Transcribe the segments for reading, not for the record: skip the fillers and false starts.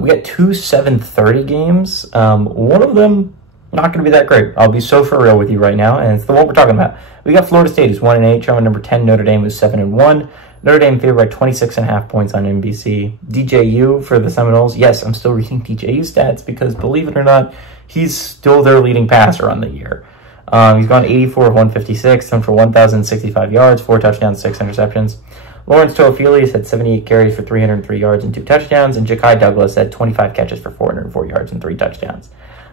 We got two 7:30 games. One of them not going to be that great. I'll be so for real with you right now, and it's the one we're talking about. We got Florida State who's 1-8, traveling number 10 Notre Dame who's 7-1. Notre Dame favored by 26.5 points on NBC. DJU for the Seminoles. Yes, I'm still reading DJU stats because, believe it or not, he's still their leading passer on the year. He's gone 84 of 156, thrown for 1,065 yards, 4 touchdowns, 6 interceptions. Lawrence Toafili had 78 carries for 303 yards and 2 touchdowns, and Ja'Kai Douglas had 25 catches for 404 yards and 3 touchdowns.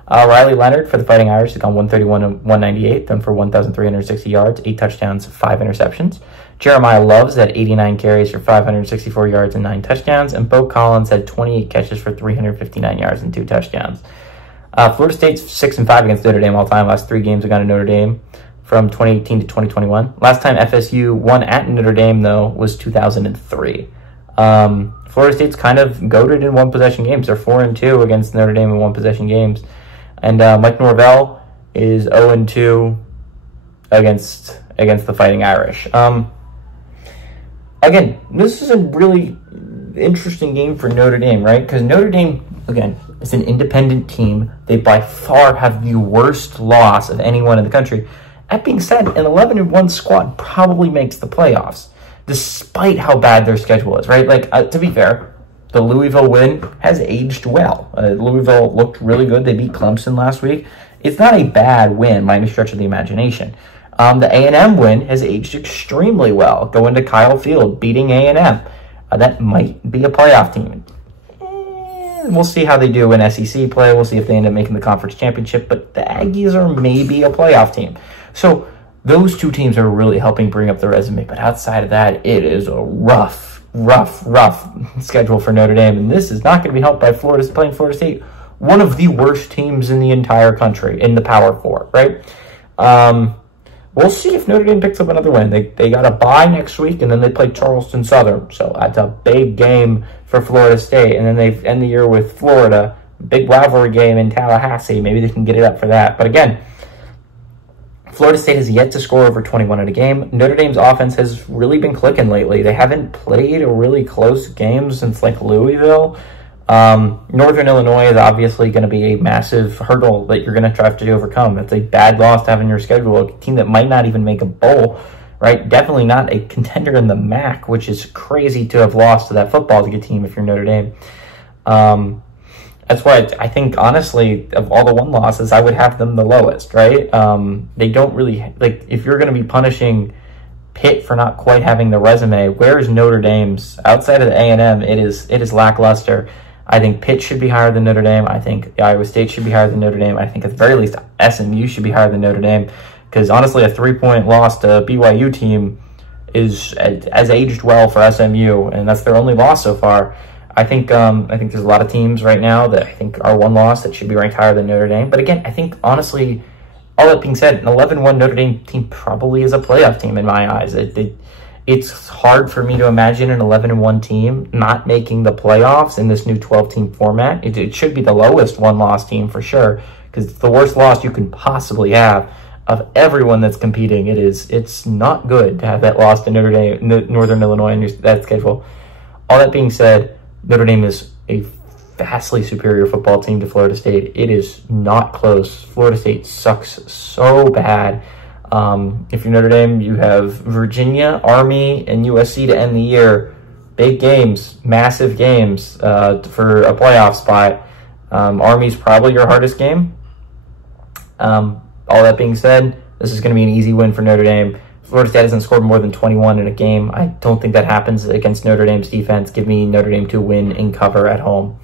Riley Leonard for the Fighting Irish has gone 131 of 198, thrown for 1,360 yards, 8 touchdowns, 5 interceptions. Jeremiah Loves had 89 carries for 564 yards and 9 touchdowns, and Bo Collins had 28 catches for 359 yards and 2 touchdowns. Florida State's 6-5 against Notre Dame all time. Last 3 games have gone to Notre Dame from 2018 to 2021. Last time FSU won at Notre Dame, though, was 2003. Florida State's kind of goated in one-possession games. They're 4-2 against Notre Dame in one-possession games. And Mike Norvell is 0-2 against the Fighting Irish. Again, this is a really interesting game for Notre Dame, right? Because Notre Dame, again, is an independent team. They by far have the worst loss of anyone in the country. That being said, an 11-1 squad probably makes the playoffs, despite how bad their schedule is, right? Like, to be fair, the Louisville win has aged well. Louisville looked really good. They beat Clemson last week. It's not a bad win by any stretch of the imagination. The A&M win has aged extremely well, going to Kyle Field, beating A&M. That might be a playoff team. We'll see how they do in SEC play. We'll see if they end up making the conference championship, but the Aggies are maybe a playoff team. So those two teams are really helping bring up the resume, but outside of that, it is a rough schedule for Notre Dame, and this is not going to be helped by playing Florida State, one of the worst teams in the entire country, in the Power Four, right? We'll see if Notre Dame picks up another win. They got a bye next week, and then they play Charleston Southern, so that's a big game for Florida State, and then they end the year with Florida, big rivalry game in Tallahassee. Maybe they can get it up for that, but again, Florida State has yet to score over 21 in a game. Notre Dame's offense has really been clicking lately. They haven't played a really close game since, like, Louisville. Northern Illinois is obviously going to be a massive hurdle that you're going to have to overcome. It's a bad loss to have in your schedule. A team that might not even make a bowl, right? Definitely not a contender in the MAC, which is crazy to have lost to that football team if you're Notre Dame. That's why I think, honestly, of all the 1 losses, I would have them the lowest, right? They don't really, like, if you're going to be punishing Pitt for not quite having the resume, where is Notre Dame's? Outside of the A&M, it is lackluster. I think Pitt should be higher than Notre Dame. I think Iowa State should be higher than Notre Dame. I think at the very least SMU should be higher than Notre Dame, because honestly, a 3-point loss to a BYU team has aged well for SMU, and that's their only loss so far. I think there's a lot of teams right now that I think are 1 loss that should be ranked higher than Notre Dame. But again, I think, honestly, all that being said, an 11-1 Notre Dame team probably is a playoff team in my eyes. It's hard for me to imagine an 11-1 team not making the playoffs in this new 12-team format. It should be the lowest 1-loss team for sure, because it's the worst loss you can possibly have of everyone that's competing. It's not good to have that loss to Notre Dame, Northern Illinois in that schedule. All that being said, Notre Dame is a vastly superior football team to Florida State. It is not close. Florida State sucks so bad. If you're Notre Dame, you have Virginia, Army, and USC to end the year. Big games, massive games for a playoff spot. Army's probably your hardest game. All that being said, this is going to be an easy win for Notre Dame. Florida State hasn't scored more than 21 in a game. I don't think that happens against Notre Dame's defense. Give me Notre Dame to win in cover at home.